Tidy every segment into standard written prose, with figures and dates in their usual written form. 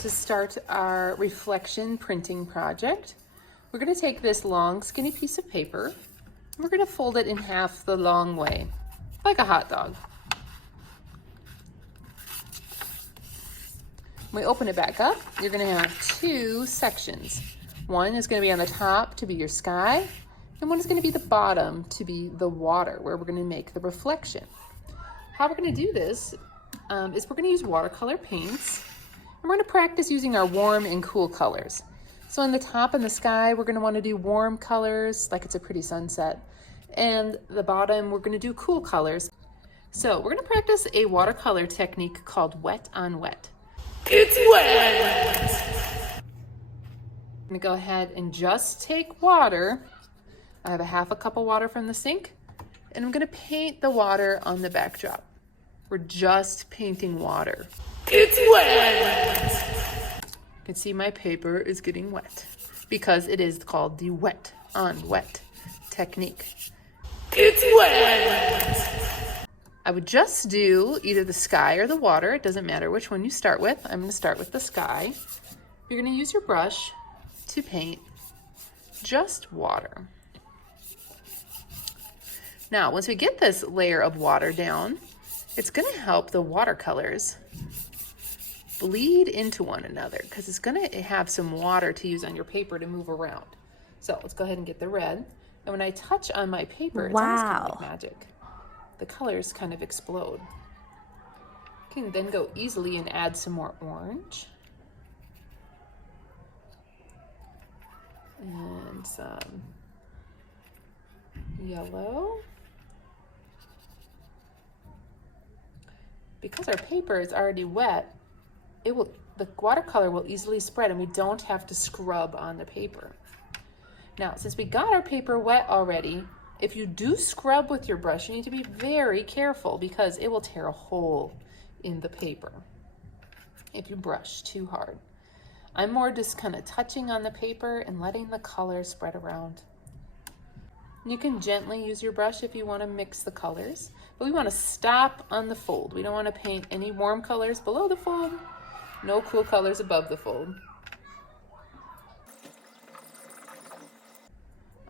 To start our reflection printing project, we're going to take this long skinny piece of paper and we're going to fold it in half the long way, like a hot dog. When we open it back up, you're going to have two sections. One is going to be on the top to be your sky, and one is going to be the bottom to be the water, where we're going to make the reflection. How we're going to do this is we're going to use watercolor paints. And we're going to practice using our warm and cool colors. So on the top in the sky, we're going to want to do warm colors, like it's a pretty sunset. And the bottom, we're going to do cool colors. So we're going to practice a watercolor technique called wet on wet. It's wet! I'm going to go ahead and just take water. I have a half a cup of water from the sink. And I'm going to paint the water on the backdrop. We're just painting water. It's wet! You can see my paper is getting wet because it is called the wet on wet technique. It's wet! I would just do either the sky or the water. It doesn't matter which one you start with. I'm going to start with the sky. You're going to use your brush to paint just water. Now, once we get this layer of water down, it's going to help the watercolors bleed into one another because it's going to have some water to use on your paper to move around. So let's go ahead and get the red. And when I touch on my paper, it's almost kind of like magic. The colors kind of explode. You can then go easily and add some more orange. And some yellow. Because our paper is already wet, the watercolor will easily spread and we don't have to scrub on the paper. Now, since we got our paper wet already, if you do scrub with your brush, you need to be very careful because it will tear a hole in the paper if you brush too hard. I'm more just kind of touching on the paper and letting the color spread around. You can gently use your brush if you want to mix the colors, but we want to stop on the fold. We don't want to paint any warm colors below the fold. No cool colors above the fold.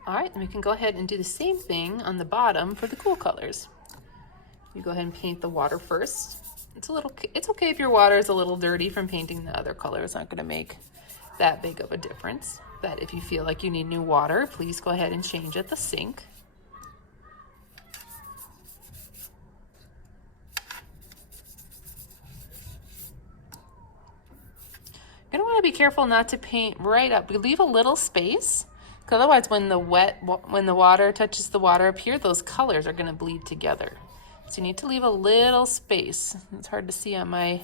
All right, then we can go ahead and do the same thing on the bottom for the cool colors. You go ahead and paint the water first. It's okay if your water is a little dirty from painting the other color. It's not going to make that big of a difference. But if you feel like you need new water, please go ahead and change at the sink. You're going to want to be careful not to paint right up. We leave a little space, because otherwise when the water touches the water up here, those colors are going to bleed together. So you need to leave a little space. It's hard to see on my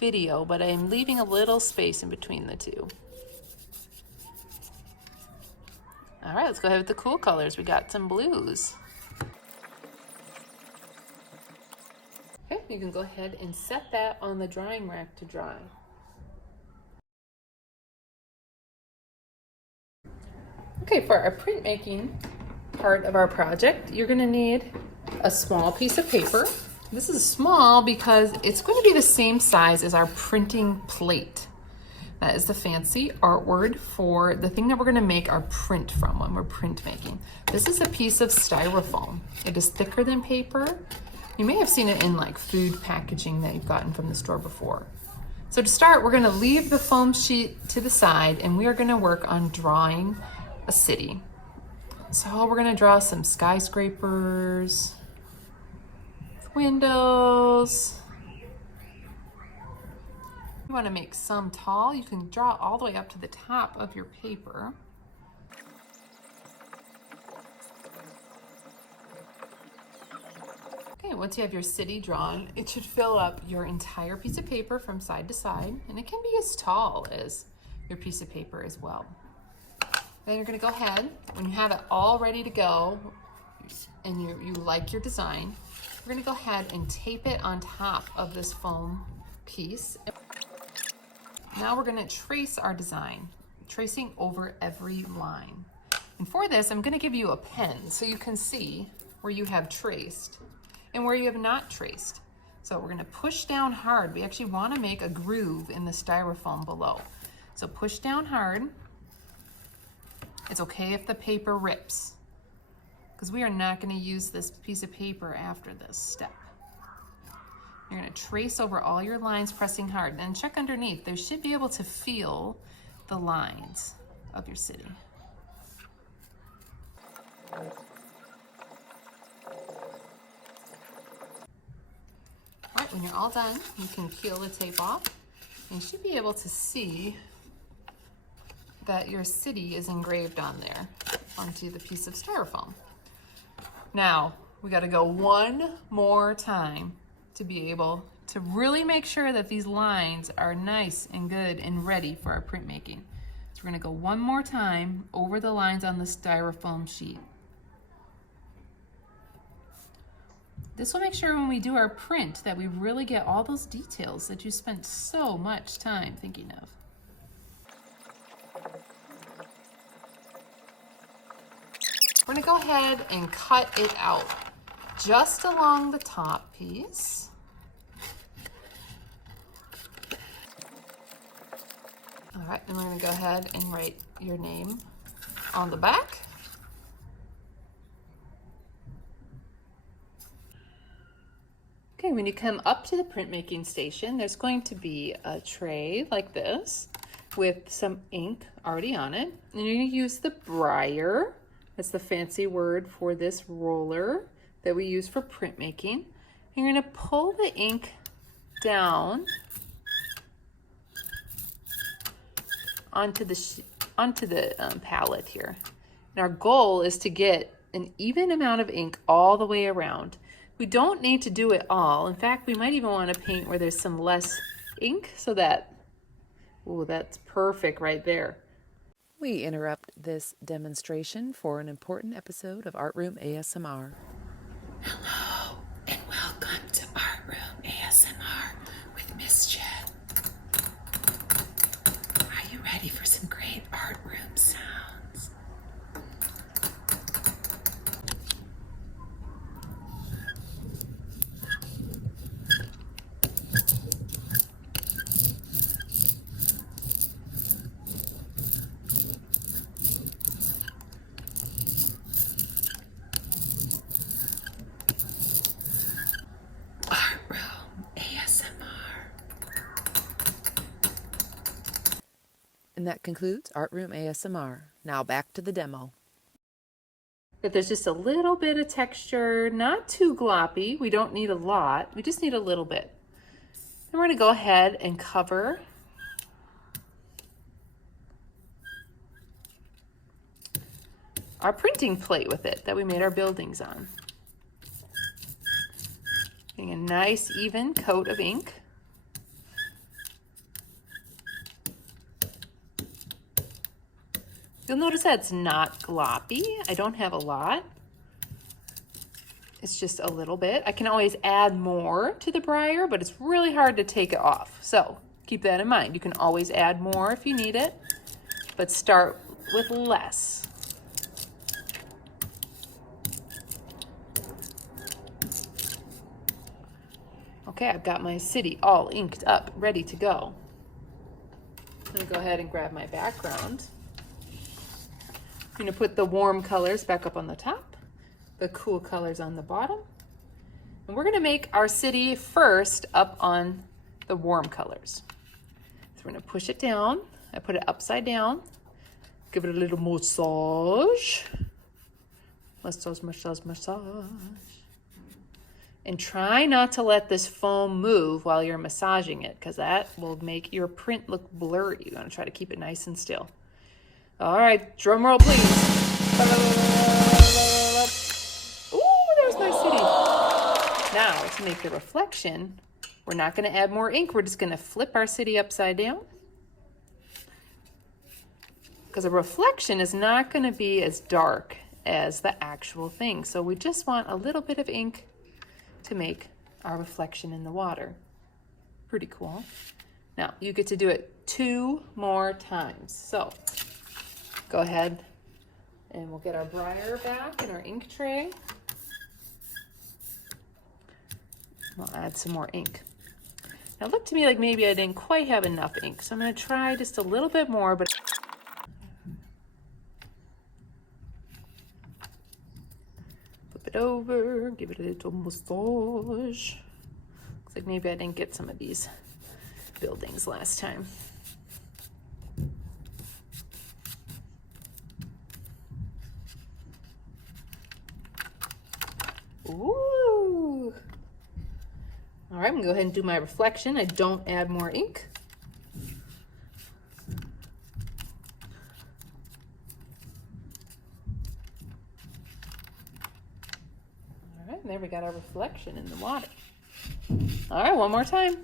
video, but I'm leaving a little space in between the two. All right, let's go ahead with the cool colors. We got some blues. Okay, you can go ahead and set that on the drying rack to dry. Okay, for our printmaking part of our project, you're going to need a small piece of paper. This is small because it's going to be the same size as our printing plate. That is the fancy art word for the thing that we're going to make our print from when we're printmaking. This is a piece of styrofoam. It is thicker than paper. You may have seen it in like food packaging that you've gotten from the store before. So to start, we're going to leave the foam sheet to the side and we are going to work on drawing a city. So we're going to draw some skyscrapers, windows. You want to make some tall, you can draw all the way up to the top of your paper. Okay, once you have your city drawn, it should fill up your entire piece of paper from side to side, and it can be as tall as your piece of paper as well. Then you're going to go ahead, when you have it all ready to go, and you like your design, we're going to go ahead and tape it on top of this foam piece. Now we're going to trace our design, tracing over every line. And for this, I'm going to give you a pen so you can see where you have traced and where you have not traced. So we're gonna push down hard. We actually wanna make a groove in the styrofoam below. So push down hard. It's okay if the paper rips, because we are not gonna use this piece of paper after this step. You're gonna trace over all your lines, pressing hard, and check underneath. They should be able to feel the lines of your city. All right, when you're all done, you can peel the tape off. And you should be able to see that your city is engraved on there onto the piece of styrofoam. Now, we gotta go one more time to be able to really make sure that these lines are nice and good and ready for our printmaking. So we're gonna go one more time over the lines on the styrofoam sheet. This will make sure when we do our print that we really get all those details that you spent so much time thinking of. We're gonna go ahead and cut it out just along the top piece. All right, and we're gonna go ahead and write your name on the back. Okay, when you come up to the printmaking station, there's going to be a tray like this with some ink already on it. And you're gonna use the brayer. That's the fancy word for this roller that we use for printmaking. And you're gonna pull the ink down onto the palette here. And our goal is to get an even amount of ink all the way around. We don't need to do it all. In fact, we might even want to paint where there's some less ink so that, oh, that's perfect right there. We interrupt this demonstration for an important episode of Art Room ASMR. Hello, and welcome to Art Room ASMR with Miss Jen. Are you ready for some great art room sounds? Art Room ASMR. And that concludes Art Room ASMR. Now back to the demo. That there's just a little bit of texture, not too gloppy. We don't need a lot, we just need a little bit. And we're gonna go ahead and cover our printing plate with it that we made our buildings on. Getting a nice even coat of ink. You'll notice that it's not gloppy. I don't have a lot. It's just a little bit. I can always add more to the brayer, but it's really hard to take it off. So keep that in mind. You can always add more if you need it, but start with less. Okay, I've got my city all inked up, ready to go. I'm gonna go ahead and grab my background. I'm gonna put the warm colors back up on the top, the cool colors on the bottom. And we're gonna make our city first up on the warm colors. So we're gonna push it down. I put it upside down. Give it a little massage. Massage, massage, massage. And try not to let this foam move while you're massaging it, because that will make your print look blurry. You want to try to keep it nice and still. All right, drum roll, please. Ooh, there's my city. Now, to make the reflection, we're not going to add more ink. We're just going to flip our city upside down. Because a reflection is not going to be as dark as the actual thing. So we just want a little bit of ink to make our reflection in the water. Pretty cool. Now you get to do it 2 more times. So go ahead and we'll get our brayer back and our ink tray. We'll add some more ink. Now it looked to me like maybe I didn't quite have enough ink, so I'm going to try just a little bit more, but flip it over, give it a little massage. Looks like maybe I didn't get some of these buildings last time. Ooh. All right, I'm gonna go ahead and do my reflection. I don't add more ink. All right, and there we got our reflection in the water. All right, one more time.